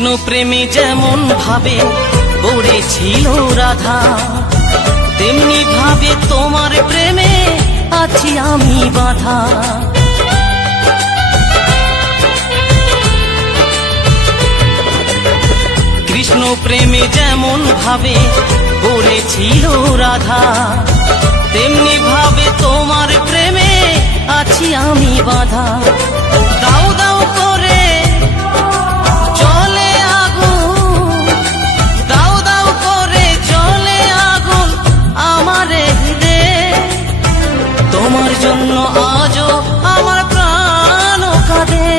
কৃষ্ণ প্রেমে যেমন ভাবে পড়েছিল রাধা, তেমনি ভাবে তোমার প্রেমে আছি আমি বাঁধা। কৃষ্ণ প্রেমে যেমন ভাবে পড়েছিল রাধা, তেমনি ভাবে তোমার প্রেমে আছি আমি বাঁধা। দাও দাও করে জলে আগুন, দাও দাও করে জলে আগুন আমার হৃদে। তোমার জন্য আজও আমার প্রাণ কাঁদে,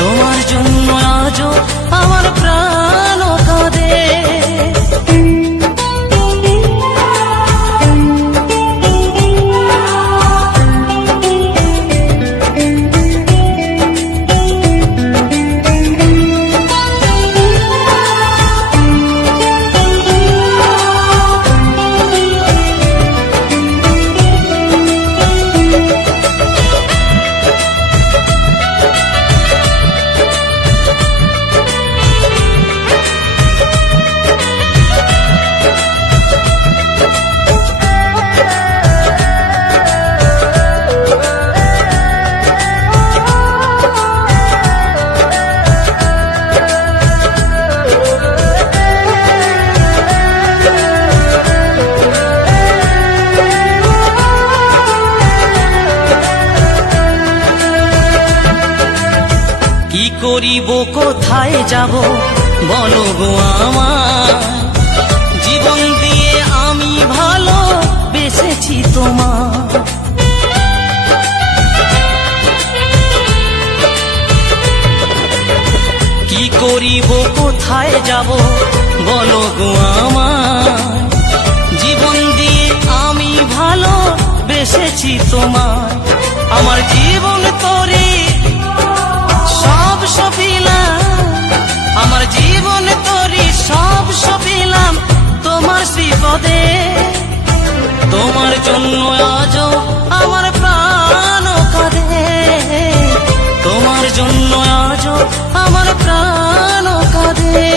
তোমার জন্য আজও আমার প্রাণ কাঁদে। কি করিব কোথায় যাব বলো গো আমার, জীবন দিয়ে আমি ভালো বেসেছি তোমার। কি করিব কোথায় যাব বলো গো আমার, জীবন দিয়ে আমি ভালো বেসেছি তোমার। আমার জীবন তোরে সব সপিলাম, আমার জীবন তোরে সব সপিলাম তোমার শ্রীপদে। তোমার জন্য আজও আমার প্রাণ কাঁদে, তোমার জন্য আজও আমার প্রাণ কাঁদে।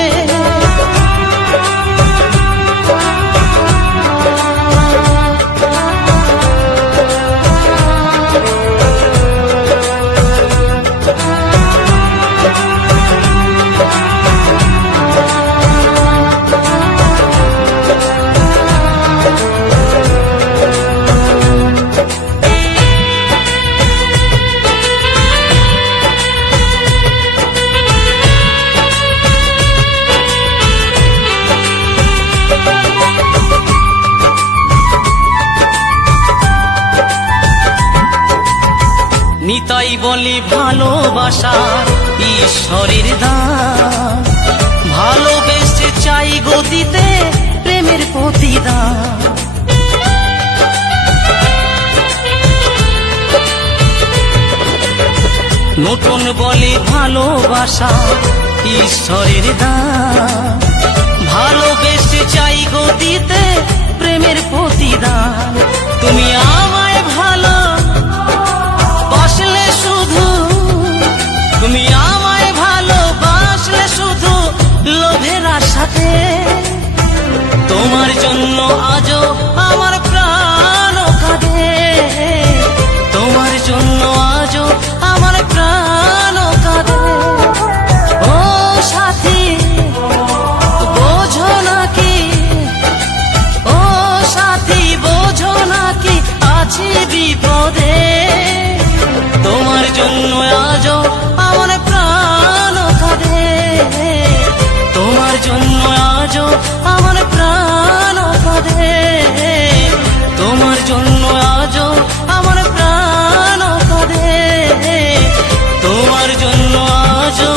নিতাই বলি ভালোবাসা ঈশ্বরের দান, ভালোবেসে চাই গো দিতে প্রেমের প্রতিদান। নতুন বলে ভালোবাসা ঈশ্বরের দান, ভালোবেসে চাই গো দিতে প্রেমের প্রতিদান। তুমি আমায় ভালো বাসলে শুধু, তুমি আমায় ভালোবাসলে শুধু লোভের আশাতে। তোমার জন্য আজও আমার প্রাণ কাঁদে, তোমার জন্য আজও আমার প্রাণ কাঁদে। ও সাথী বোঝো নাকি, ও সাথী বোঝো নাকি আছি বিপদে। তোমার জন্য আজও আমার প্রাণ কাঁদে, তোমার জন্য আজও আমার প্রাণ কাঁদে, তোমার জন্য আজও আমার প্রাণ কাঁদে, তোমার জন্য আজও